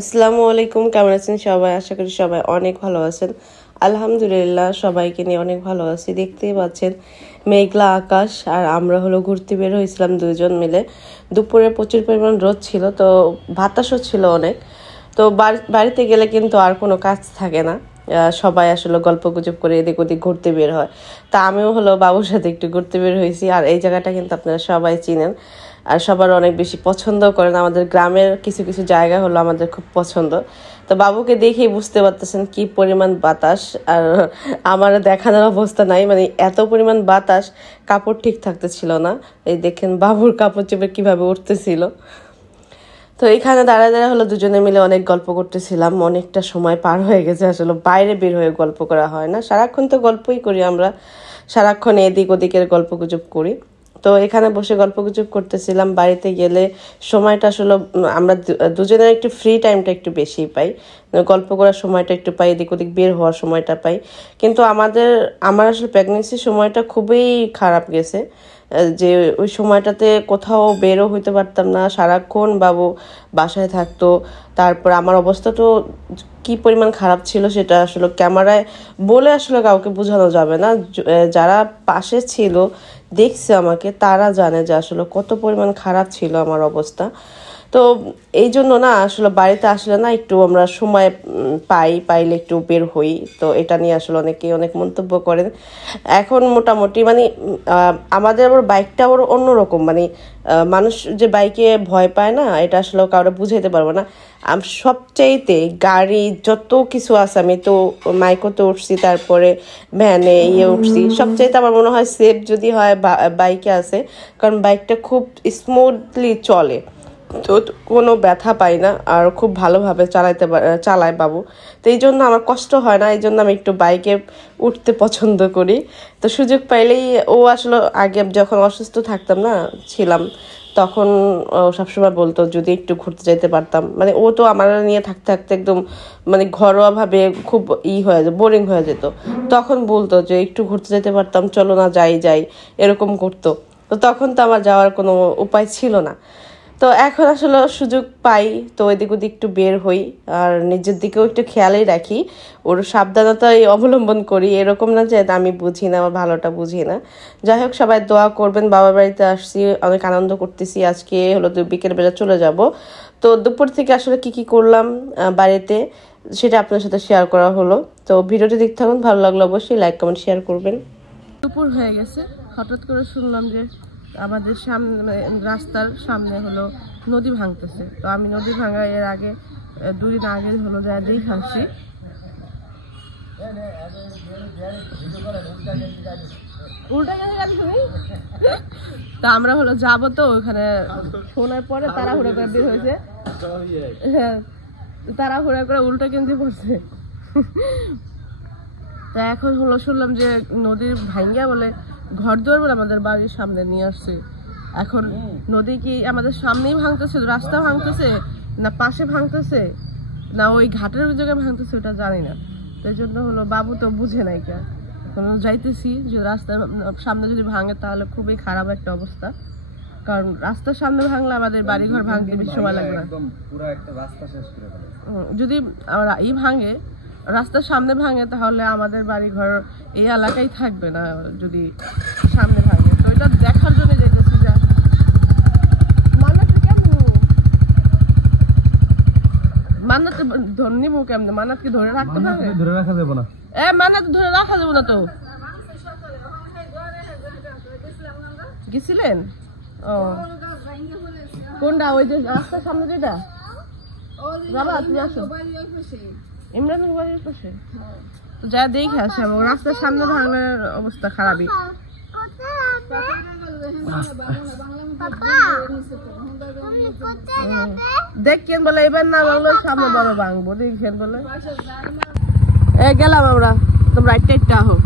আসসালামু আলাইকুম, কেমন আছেন সবাই? আশা করি সবাই অনেক ভালো আছেন। আলহামদুলিল্লাহ সবাইকে নিয়ে অনেক ভালো আছি। দেখতেই পাচ্ছেন মেঘলা আকাশ, আর আমরা ঘুরতে বের হয়েছিলাম দুইজন মিলে। দুপুরে প্রচুর পরিমাণ রোদ ছিল, তো বাতাসও ছিল অনেক। তো বাড়িতে গেলে কিন্তু আর কোনো কাজ থাকে না, সবাই গল্প গুজব করে এদিক ওদিক ঘুরতে বের হয়। তা আমিও বাবুর সাথে একটু ঘুরতে বের হয়েছি। আর এই জায়গাটা কিন্তু আপনারা সবাই চিনেন আর সবার অনেক বেশি পছন্দ করেন। আমাদের গ্রামের কিছু কিছু জায়গা আমাদের খুব পছন্দ। তো বাবুকে দেখেই বুঝতে পারতেছেন কি পরিমাণ বাতাস। আর আমার দেখানোর অবস্থা নাই, মানে এত পরিমাণ বাতাস, কাপড় ঠিক থাকতেছিল না। এই দেখেন বাবুর কাপড় চোপড় কিভাবে উঠতেছিল। তো এখানে দাঁড়ায় দাঁড়ায় দুজনে মিলে অনেক গল্প করতেছিলাম। অনেকটা সময় পার হয়ে গেছে। বাইরে বের হয়ে গল্প করা হয় না, সারাক্ষণ তো গল্পই করি আমরা, সারাক্ষণ এদিক ওদিকের গল্প গুজব করি। তো এখানে বসে গল্প গুজব করতেছিলাম। বাড়িতে গেলে সময়টা আমরা দুজনের একটু ফ্রি টাইমটা একটু বেশি পাই, গল্প করার সময়টা একটু পাই, এদিক ওদিক বের হওয়ার সময়টা পাই। কিন্তু আমার প্রেগনেন্সির সময়টা খুবই খারাপ গেছে, যে ওই সময়টাতে কোথাও বেরও হইতে পারতাম না, সারাক্ষণ বাবু বাসায় থাকতো। তারপর আমার অবস্থা তো কি পরিমাণ খারাপ ছিল সেটা ক্যামেরায় বলে কাউকে বোঝানো যাবে না। যারা পাশে ছিল, দেখছে আমাকে, তারা জানে যে কত পরিমাণ খারাপ ছিল আমার অবস্থা। তো এই জন্য না বাড়িতে আসলে না একটু আমরা সময় পাইলে একটু বের হই। তো এটা নিয়ে অনেকে অনেক মন্তব্য করেন। এখন মোটামুটি মানে আমাদের আবার বাইকটা আবার অন্যরকম, মানে মানুষ যে বাইকে ভয় পায় না, এটা কাউকে বুঝাইতে পারবো না। সবচাইতে গাড়ি যত কিছু আছে, আমি তো মাইকোতে উঠছি, তারপরে ভ্যানে উঠছি, সবচাইতে আমার মনে হয় সেফ যদি হয় বাইকে আছে, কারণ বাইকটা খুব স্মুথলি চলে, তো কোনো ব্যথা পাই না, আর খুব ভালোভাবে চালায় বাবু। তো এই জন্য আমার কষ্ট হয় না, এই জন্য আমি একটু বাইকে উঠতে পছন্দ করি। তো সুযোগ পাইলেই ও আগে যখন অসুস্থ ছিলাম, তখন সবসময় বলতো যদি একটু ঘুরতে যেতে পারতাম। মানে ও তো আমার নিয়ে থাকতে থাকতে একদম মানে ঘরোয়াভাবে খুব হয়ে যেত, বোরিং হয়ে যেত। তখন বলতো যে একটু ঘুরতে যেতে পারতাম, চলো না যাই, এরকম করতো। তো তখন তো আমার যাওয়ার কোনো উপায় ছিল না। তো এখন সুযোগ পাই তো এদিক ওদিক একটু বের হই, আর নিজের দিকেও একটু খেয়ালই রাখি, ওর সাবধানতাই অবলম্বন করি। এরকম না যে আমি বুঝি না, আমার ভালোটা বুঝি না। যাই হোক, সবাই দোয়া করবেন। বাবার বাড়িতে আসছি, অনেক আনন্দ করতেছি। আজকে বিকেলবেলা চলে যাব। তো দুপুর থেকে কি করলাম বাড়িতে, সেটা আপনার সাথে শেয়ার করা হলো। তো ভিডিওটি দেখতে থাকুন, ভালো লাগলো অবশ্যই লাইক কমেন্ট শেয়ার করবেন। দুপুর হয়ে গেছে, হঠাৎ করে শুনলাম যে আমাদের সামনে রাস্তার সামনে নদী ভাঙতেছে। তো আমি নদী ভাঙা এর আগে 2 দিন আগে যা দেখে আসছি। তা আমরা যাবো, তো ওখানে শোনার পরে তাড়াহুড়া করে বের হয়েছে, তাড়াহুড়া করে উল্টা কেন্দ্রে পড়ছে। তা এখন শুনলাম যে নদীর ভাঙ্গা বলে ঘর দুয়ার বলে আমাদের বাড়ির সামনে নিয়ে আসছে। এখন নদী কি আমাদের সামনেই ভাঙতেছে, রাস্তা ভাঙতেছে, না পাশে ভাঙতেছে, না ওই ঘাটের জায়গায় ভাঙতেছে, ওটা জানি না। তাই জন্য বাবু তো বুঝে নাই, যাইতেছি যে রাস্তার সামনে যদি ভাঙে তাহলে খুবই খারাপ একটা অবস্থা, কারণ রাস্তার সামনে ভাঙলে আমাদের বাড়িঘর ভাঙতে বেশি সময় লাগবে না। যদি ভাঙে, রাস্তার সামনে ভাঙে, তাহলে আমাদের বাড়িঘর এই এলাকায় থাকবে না যদি সামনে ভাঙে। তো এটা দেখার জন্য যেতেছি। যা মান্নাত ধরে নিবো কেমনে? মান্নাত কি ধরে রাখতে পারবে? ধরে রাখা যাবে না। মান্নাত ধরে রাখা যাবে না। তো গেছিলেন? ও কোনটা? ওই যে রাস্তার সামনে যেটা বাবা, তুমি আসো, ইমরানের বাড়ির পাশে। তো যা দেখে আসে, রাস্তার সামনে ভাঙার অবস্থা খারাপই। দেখেন বলে এবার না ভাঙলো, সামনে বড় ভাঙবো, দেখেন বলে। গেলাম আমরা, তোমরা একটা আহো।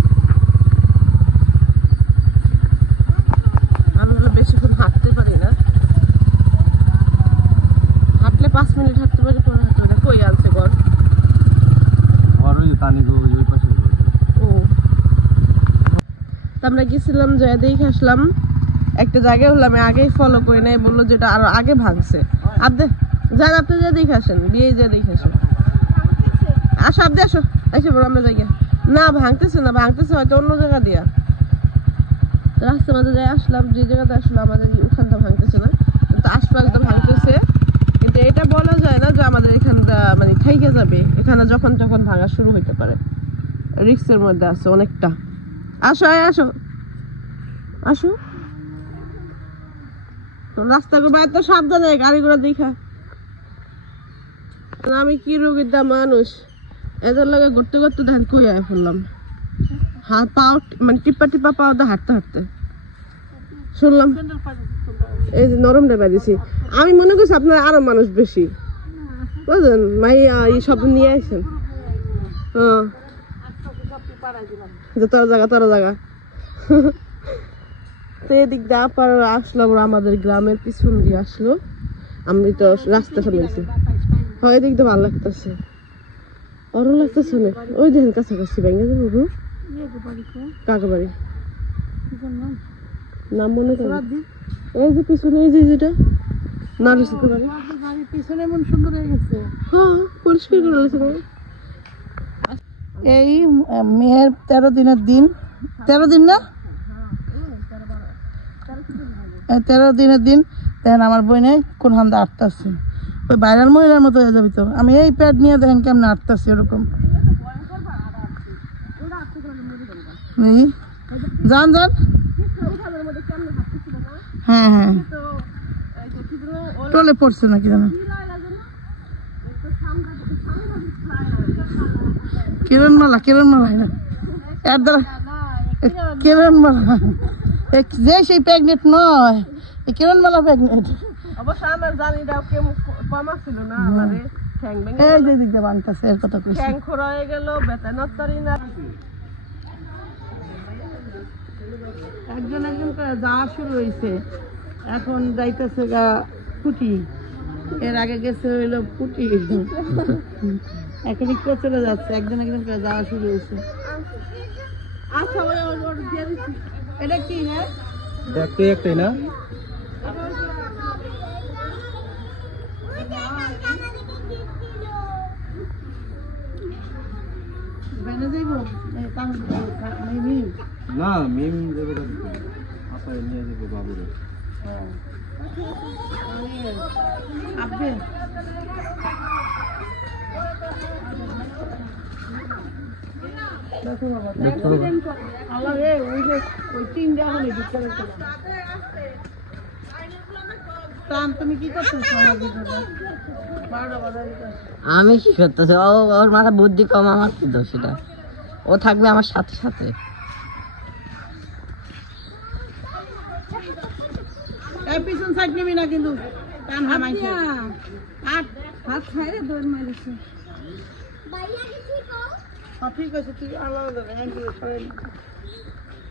আমি বেশিক্ষণ হাঁটতে পারি না, হাঁটলে 5 মিনিট হাঁটতে পারি, পরে হাঁটতে পারি। কই আনছে ঘর? আমরা গেছিলাম, যে দেখে আসলাম একটা জায়গায়, আমি আগেই ফলো করি নাই, বললো যেটা আরো আগে ভাঙছে। আর যান আপনি যে দেখে আসেন, বিয়ে যে দেখে আসেন। আসো আপনি আসো, এসে বড় আমরা জায়গা না ভাঙতেছে না, ভাঙতেছে হয়তো অন্য জায়গা দিয়া। রাস্তার মাঝে যাই আসলাম, যে জায়গাতে আসলে আমাদের ওখানটা ভাঙতেছে না, কিন্তু আশপাশটা ভাঙতেছে। কিন্তু এটা বলা যায় না যে আমাদের এখানটা মানে থাইকে যাবে, এখানে যখন যখন ভাঙা শুরু হইতে পারে। রিস্কের মধ্যে আছে অনেকটা। আসো আসো আসো, রাস্তাগুলো বাইরে তো সাবধানে, গাড়ি ঘোড়া দেখা। আমি কি রোগীর দা মানুষ, এদের লাগে ঘুরতে ঘুরতে দেখেন কই আয় পড়লাম। হাত পাও মানে টিপা টিপা পাও দা হাঁটতে হাঁটতে শুনলাম এই যে নরম ডেবা দিছি। আমি মনে করছি আপনার আরো মানুষ বেশি, বুঝলেন? মাইয়া এই সব নিয়ে আসেন। তোরা জায়গা তো এদিক দিয়ে আপার আসলো, আমাদের গ্রামের পিছন দিয়ে আসলো। আমি তো রাস্তা সামনেছি, হয় এদিক দিয়ে ভালো লাগতেছে, ওরও লাগতেছে না। ওই দেখেন কাছাকাছি ভেঙে যাবো। কাকা বাড়ি নাম মনে করেন? এই যে পিছনে, এই যে যেটা নারিশিতে বাড়ি পিছনে এমন সুন্দর হয়ে গেছে। হ্যাঁ পরিষ্কার করে গেছে। এই মেয়ের 13 দিনের দিন, 13 দিন না 13 দিনের দিন। দেখেন আমার বইনে কোন হান্দা আটতাছে, ওই ভাইরাল মহিলার মতো হয়ে যাবি তো। আমি এই প্যাড নিয়ে দেখেন কেমন আটতাছি ওরকম। যান যান, হ্যাঁ হ্যাঁ টলে পড়ছে নাকি জানো, কিরণমালা এর দ্বারা কিরণমালা যে সেই প্রেগনেন্ট নয়, এই কিরণমালা প্রেগনেন্ট। অবশ্য আমার জানি দাও কেমন কম ছিল না, আমারে ঠ্যাং ভেঙে এই যে দিক দিয়ে বানতাছে, এর কথা কইছি। ঠ্যাং খোরা হয়ে গেল, বেতানতারি না। একজন করে যাওয়া শুরু হয়েছে, এখন যাইতেছে গা পুটি, এর আগে গেছে হইলো পুটি, এখন একটু চলে যাচ্ছে। একজন করে যাওয়া শুরু হয়েছে। আচ্ছা ওই ওর দিয়ে দিচ্ছি। এটা কি না দেখতে একটাই না, বেনে যাইব না মিম দেবে আপা নিয়ে যাবে বাবুরে। আপনি তুমি কি করতেছো? আমি কি করতেছি? ওর মাথা বুদ্ধি কম, আমার কি দোষ? সেটা ও থাকবে আমার সাথে সাথে। পিছন সাইড নিবি না কিন্তু, কান হামাইছে আট হাত ছাইরে দৌড় মারিছে। ঠিক আছে, ঠিক আলাদা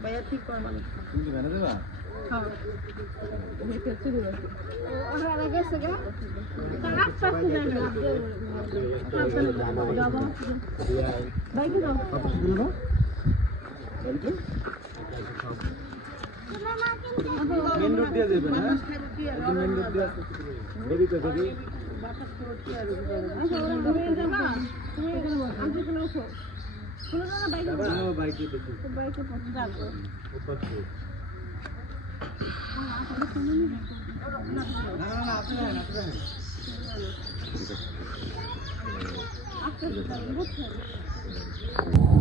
ভাইয়া ঠিক করে মানে তুমি কি ভেনে দেবা? মেন রোড দিয়ে যাবে না, মেন রোড দিয়ে দেবি তো দেবি। বাইকে দেখি বাইকে যাবো।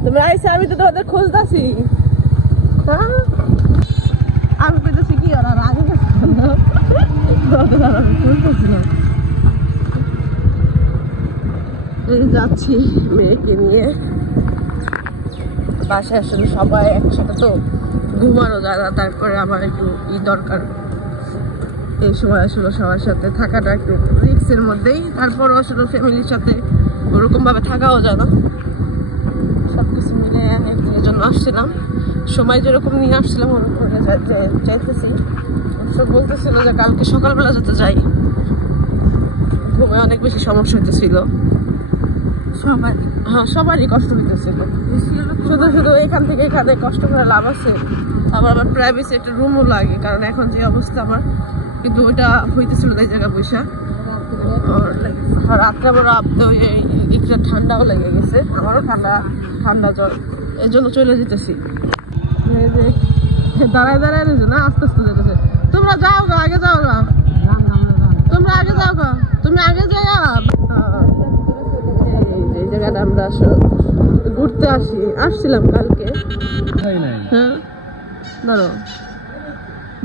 তুমি আইসা, আমি তো তোমাদের খুঁজতেছি। আমি পেতেছি কি আর আগে খুঁজতেছিলাম। যাচ্ছি মেয়েকে নিয়ে বাসায়। আসলে সবাই একসাথে তো ঘুমানো যায় না, তারপরে আমার একটু দরকার। এই সময় আসলে সবার সাথে থাকাটা একটু রিস্কের মধ্যেই, তারপরও আসলে ফ্যামিলির সাথে ওরকম ভাবে থাকাও যায় না। সবকিছু মিলে একদিনের জন্য আসছিলাম, সময় যেরকম নিয়ে আসছিলাম ওরকম করে যাইতেছি। সব বলতেছিল যে কালকে সকালবেলা যেতে যাই, ঘুমে অনেক বেশি সমস্যা হইতেছিল। হ্যাঁ সবারই কষ্ট হইতেছিল, শুধু শুধু এখান থেকে এখানে কষ্ট করে লাভ আছে। আবার আমার প্রাইভেসি একটা রুমও লাগে, কারণ এখন যে অবস্থা আমার, কিন্তু ওইটা হইতেছিল তাই জায়গা পয়সা। রাত্রে আবার রাখতে একটু ঠান্ডাও লেগে গেছে, আমারও ঠান্ডা জ্বর, এই জন্য চলে যেতেছি। দাঁড়ায় দাঁড়ায় রয়েছে না, আস্তে আস্তে যেতেছে। তোমরা যাও গা, আগে যাও গা, তোমরা আগে যাও গা, তুমি আগে যাও। এই জায়গাটা আমরা ঘুরতে আসছিলাম কালকে। হ্যাঁ ধরো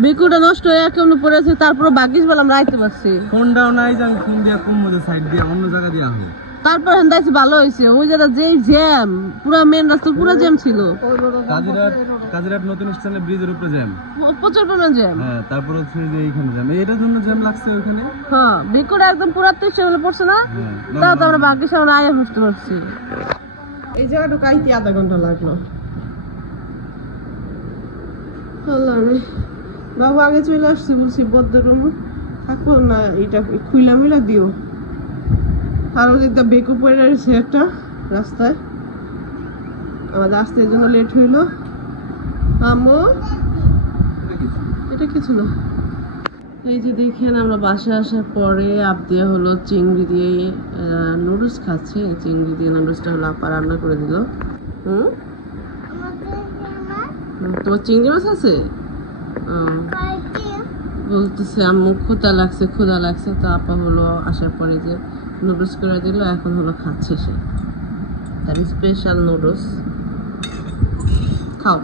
বিকুটা নষ্ট হয়ে কেমন পড়েছে, তারপরে বাকিস বললাম রাইতে পারছি, ফোনটাও নাই যে আমি ফোন দিয়া কম মধ্যে সাইড দিয়ে অন্য জায়গা দিয়ে আহ। তারপর হেন্দাইছি ভালো হয়েছে। ওই জায়গা যেই জ্যাম, পুরো মেন রাস্তা পুরো জ্যাম ছিল। কাজিরাট নতুন স্টেশনে ব্রিজের উপরে জ্যাম, প্রচুর পরিমাণ জ্যাম। হ্যাঁ তারপর হচ্ছে যে এইখানে জ্যাম, এটার জন্য জ্যাম লাগছে ওইখানে। হ্যাঁ বিকুটা একদম পুরো স্টেশনে পড়ছে না, তাও তো আমরা বাকি সামনে আয়া বুঝতে পারছি। এই জায়গাটা কাইতে আধা ঘন্টা লাগলো। বাবু আগে চলে আসছে, বলছি বদ্ধরুম থাকবো না, এটা খুইলা মিলা দিও। আর ওদের বেকু পড়ে রয়েছে একটা রাস্তায়, আমাদের আসতে এই জন্য লেট হইলো। আমো এটা কিছু না। এই যে দেখেন আমরা বাসায় আসার পরে আপ দেওয়া হলো চিংড়ি দিয়ে নুডলস খাচ্ছে। চিংড়ি দিয়ে নুডলসটা হলো আপা রান্না করে দিল। তোমার চিংড়ি মাছ আছে? বলতেছে আম্মু ক্ষুধা লাগছে, তো আপা হলো আসার পরে যে নুডলস করে দিল, এখন হলো খাচ্ছে সে, তার স্পেশাল নুডলস। খাও।